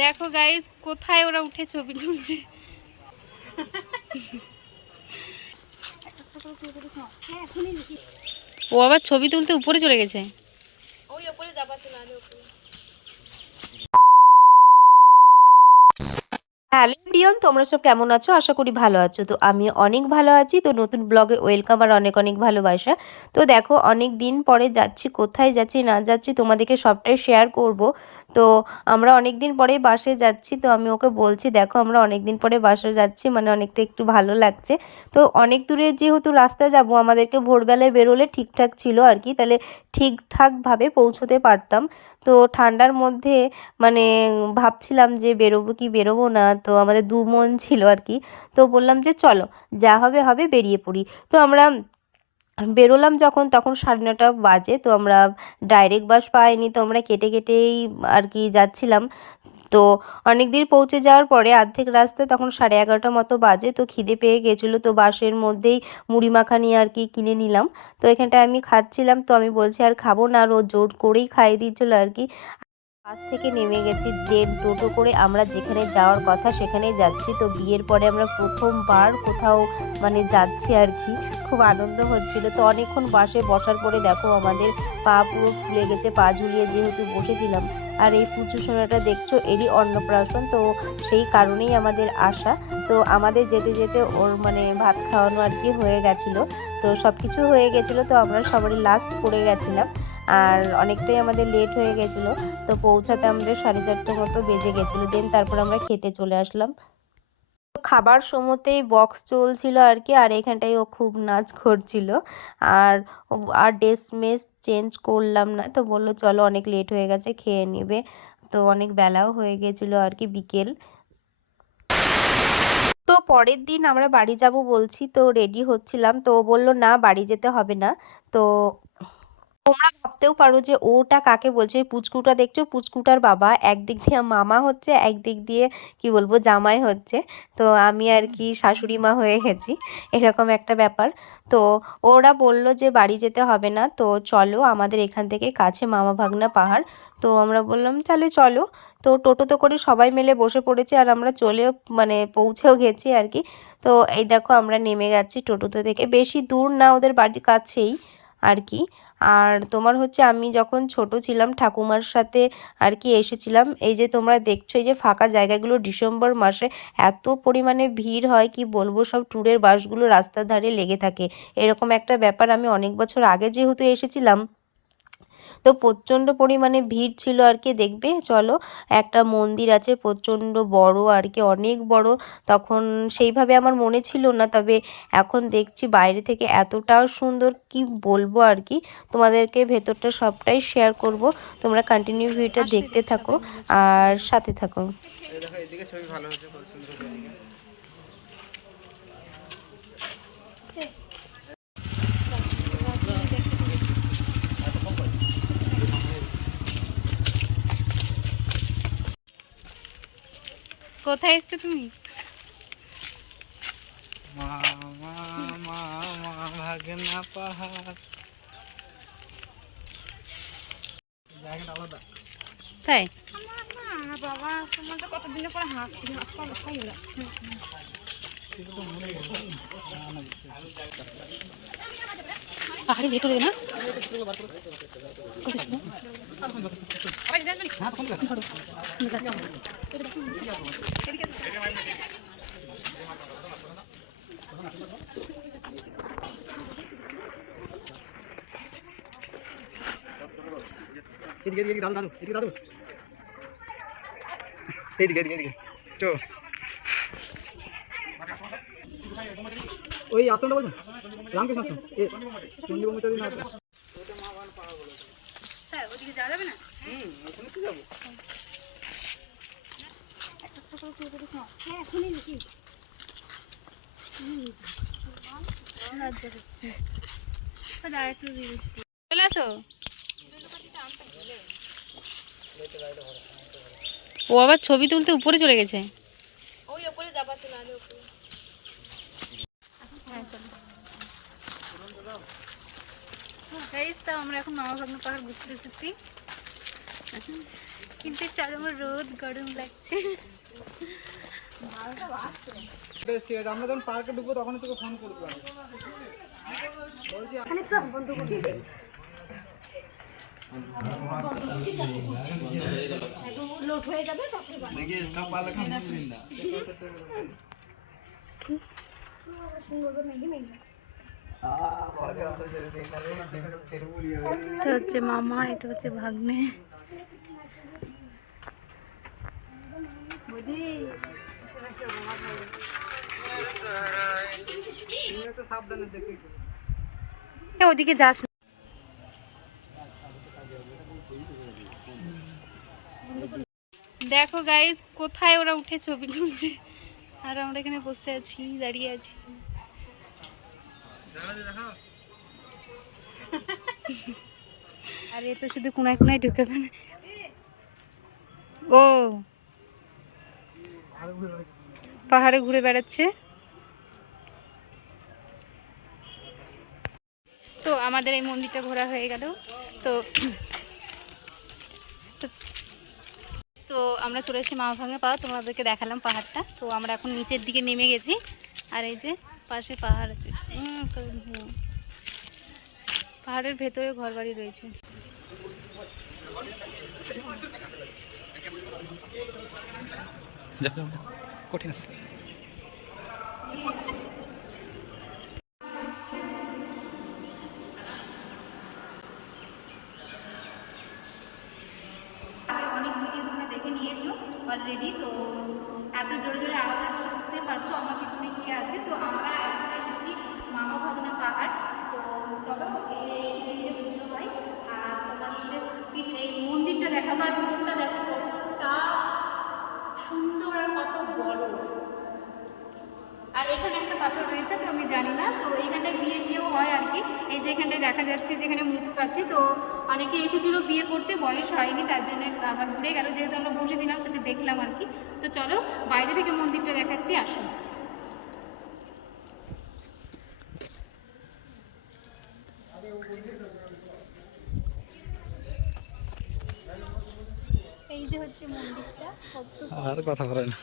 দেখো গাইজ কোথায় ওরা উঠে ছবি তুলছে? ও আবার ছবি তুলতে উপরে চলে গেছে। ওই উপরে যাবা ছিল আরে ওপরে হ্যালো প্রিয়ন তোমরা সব কেমন আছো? আশা করি ভালো আছো। তো আমি অনেক ভালো আছি। তো নতুন ব্লগে ওয়েলকাম আর অনেক অনেক ভালোবাসা। তো দেখো, অনেক দিন পরে যাচ্ছি, কোথায় যাচ্ছি, না যাচ্ছি, তোমাদেরকে সবটাই শেয়ার করব। তো আমরা অনেক দিন পরে বাসে যাচ্ছি। তো আমি ওকে বলছি, দেখো, আমরা অনেক দিন পরে বাসে যাচ্ছি মানে অনেকটা একটু ভালো লাগছে। তো অনেক দূরে যেহেতু রাস্তা যাব, আমাদেরকে ভোরবেলায় বেরোলে ঠিকঠাক ছিল আর কি। তাহলে ঠিকঠাকভাবে পৌঁছতে পারতাম। তো ঠান্ডার মধ্যে মানে ভাবছিলাম যে বেরোবো কি বেরোবো না, তো আমাদের দু মন ছিল আর কি। তো বললাম যে চলো, যা হবে হবে বেরিয়ে পড়ি। তো আমরা বেরোলাম যখন, তখন সাড়ে নটা বাজে, তো আমরা ডাইরেক্ট বাস পাইনি, তো আমরা কেটে কেটেই আর কি যাচ্ছিলাম। তো অনেক দূর পৌঁছে যাওয়ার পরে অর্ধেক রাস্তায় তখন সাড়ে এগারোটা মতো বাজে, তো খিদে পেয়ে গেছিল, তো বাসের মধ্যেই মুড়ি মাখানি আর কি কিনে নিলাম। তো এখানটায় আমি খাচ্ছিলাম, তো আমি বলছি আর খাব না আর ও জোর করেই খাইয়ে দিচ্ছিল আর কি। বাস থেকে নেমে গেছি, দেড় টোটো করে আমরা যেখানে যাওয়ার কথা সেখানে যাচ্ছি। তো বিয়ের পরে আমরা প্রথমবার কোথাও মানে যাচ্ছি আর কি, খুব আনন্দ হচ্ছিল। তো অনেকক্ষণ বাসে বসার পরে দেখো আমাদের পা পুরো ফুলে গেছে, পা ঝুলিয়ে যেহেতু বসেছিলাম আর এই পুজো সোনাটা দেখছ, এরই অন্নপ্রাশন, তো সেই কারণেই আমাদের আসা তো আমাদের যেতে যেতে ওর মানে ভাত খাওয়ানো আর কি হয়ে গেছিল। তো সব কিছু হয়ে গেছিল, তো আমরা সবারই লাস্ট পড়ে গেছিলাম। আর অনেকটাই আমাদের লেট হয়ে গেছিল, তো পৌঁছাতে আমাদের সাড়ে চারটে মতো বেজে গেছিল। দেন তারপর আমরা খেতে চলে আসলাম। খাবার সময়তেই বক্স চলছিল আর কি, আর এখানটায় ও খুব নাচ করছিল। আর আর ড্রেস মেস চেঞ্জ করলাম না, তো বলল, চলো অনেক লেট হয়ে গেছে, খেয়ে নেবে। তো অনেক বেলাও হয়ে গেছিল আর কি বিকেল। তো পরের দিন আমরা বাড়ি যাব বলছি, তো রেডি হচ্ছিলাম। তো বলল, না, বাড়ি যেতে হবে না। তো তোমরা ভাবতেও পারো যে ওটা কাকে বলছে? পুচকুটা দেখছ? পুচকুটার বাবা। একদিক দিয়ে মামা হচ্ছে, একদিক দিয়ে কি বলব, জামাই হচ্ছে। তো আমি আর কি শাশুড়ি মা হয়ে গেছি। এরকম একটা ব্যাপার। তো ওরা বলল যে বাড়ি যেতে হবে না। তো চলো আমাদের এখান থেকে কাছে মামা ভাগনা পাহাড়। তো আমরা বললাম, তাহলে চলো। তো টোটোতে করে সবাই মিলে বসে পড়েছি আর আমরা চলেও মানে পৌঁছেও গেছি আর কি। তো এই দেখো আমরা নেমে গেছি টোটোতে থেকে। বেশি দূর না, ওদের বাড়ির কাছেই আর কি। আর তোমার হচ্ছে আমি যখন ছোট ছিলাম ঠাকুমার সাথে আর কি এসেছিলাম, এই যে তোমরা দেখছ এই যে ফাঁকা জায়গাগুলো ডিসেম্বর মাসে এত পরিমাণে ভিড় হয় কি বলব, সব ট্যুরের বাসগুলো রাস্তার ধারে লেগে থাকে। এরকম একটা ব্যাপার আমি অনেক বছর আগে যেহেতু এসেছিলাম তো প্রচণ্ড পরিমাণে ভিড় ছিল আর কি দেখবে? চলো একটা মন্দির আছে প্রচণ্ড বড় আর কি অনেক বড়। তখন সেইভাবে আমার মনে ছিল না তবে এখন দেখছি বাইরে থেকে এতটাও সুন্দর কি বলব আর কি তোমাদেরকে ভেতরটা সবটাই শেয়ার করব। তোমরা কন্টিনিউ ভিডিওটা দেখতে থাকো আর সাথে থাকো। এই দেখো এদিকে ছবি ভালো হয়েছে কোথায় এসছো তুমি? ভাগনা পাহাড় তাই বাবা সমাজ কতদিনের পরে হাত হাত পা পাহাড়ি ভেতরে না এদিকে এদিকে দাদু দাদু এদিকে দাদু এদিকে এদিকে এদিকে তো ওই আসনটা বলুন রামকৃষ্ণ আসন। চন্ডী বমিতারি না হ্যাঁ ওদিকে যাওয়া যাবে না? হুম ওখানে তো যাব। হ্যাঁ এখনই নাকি। চলে আসো? ও আবার ছবি তুলতে উপরে চলে গেছে। ওই যাবা ছিল হ্যাঁ চলো। গাইস তো আমরা এখন মামা ভাগ্ন পাহাড় ঘুরতে এসেছি। কিন্তু চরম রোদ গরম লাগছে। আমরা যখন পার্কে ঢুকবো তখন তোকে ফোন করব। আমি। এটা হচ্ছে মামা এটা হচ্ছে ভাগ্নে তুমি একটু সাবধানে দেখে এ, ওদিকে যাস দেখো গাইস কোথায় ওরা উঠে ছবি তুলছে? আর আমরা এখানে বসে আছি, দাঁড়িয়ে আছি। আর, এ তো শুধু কোনায় কোনায় ঢুকে না ও। পাহাড়ে ঘুরে বেড়াচ্ছে। তো আমাদের এই মন্দিরটা ঘোরা হয়ে গেল। তো তো আমরা চলে এসেছি মামা ভাঙে পাওয়া তোমাদেরকে দেখালাম পাহাড়টা। তো আমরা এখন নিচের দিকে নেমে গেছি। আর এই যে পাশে পাহাড় আছে। পাহাড়ের ভেতরে ঘর বাড়ি রয়েছে কঠিন আছে অনেক ভিডিও তোমরা দেখে নিয়েছো অলরেডি তো এত জোরে জোরে আওয়াজ শুনতে পারছ? আমার পিছনে কি আছে? তো আমরা এখন এসেছি মামা ভাগনা পাহাড় তো চলো এই যে এই যে পুজো হয় আর তোমার হচ্ছে পিছ- এই মন্দিরটা দেখাবার রূপটা দেখো কতটা সুন্দর আর কত বড় আর এখানে একটা পাথর রয়েছে তো আমি জানি না তো এখানটায় বিয়ে টিয়েও হয় আর কি এই যে এখানটায় দেখা যাচ্ছে যেখানে মুখ আছে তো অনেকে এসেছিল বিয়ে করতে বয়স হয়নি তার জন্য আমার ঘুরে গেল যেহেতু আমরা বসেছিলাম সেটা দেখলাম আর কি। তো চলো বাইরে থেকে মন্দিরটা দেখাচ্ছি আসুন। এই যে হচ্ছে মন্দিরটা আর কথা বলে না।